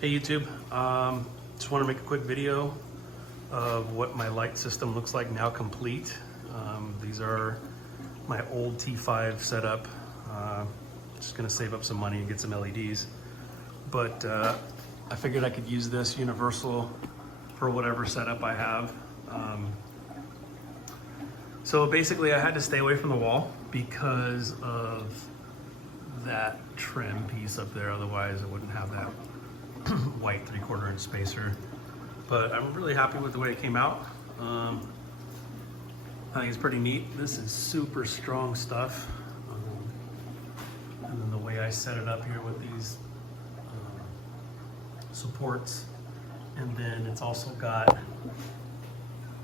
Hey YouTube, just want to make a quick video of what my light system looks like now complete. These are my old T5 setup. Just gonna save up some money and get some LEDs. But I figured I could use this universal for whatever setup I have. So basically I had to stay away from the wall because of that trim piece up there, otherwise I wouldn't have that white 3/4 inch spacer. But I'm really happy with the way it came out. I think it's pretty neat. This is super strong stuff. And then the way I set it up here with these supports, and then it's also got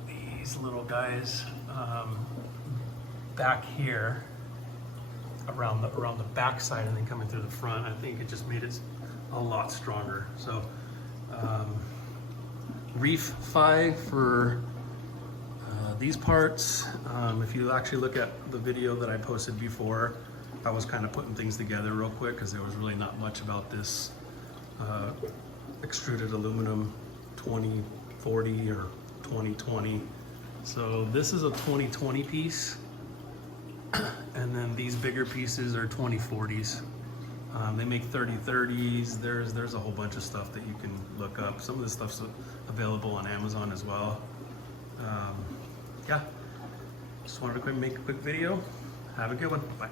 these little guys back here around the back side and then coming through the front. I think it just made it a lot stronger. So Reef 5 for these parts. If you actually look at the video that I posted before, I was kind of putting things together real quick because there was really not much about this extruded aluminum 2040 or 2020. So this is a 2020 piece, and then these bigger pieces are 2040s. They make 3030s. There's a whole bunch of stuff that you can look up. Some of this stuff's available on Amazon as well. Yeah, just wanted to make a quick video. Have a good one. Bye.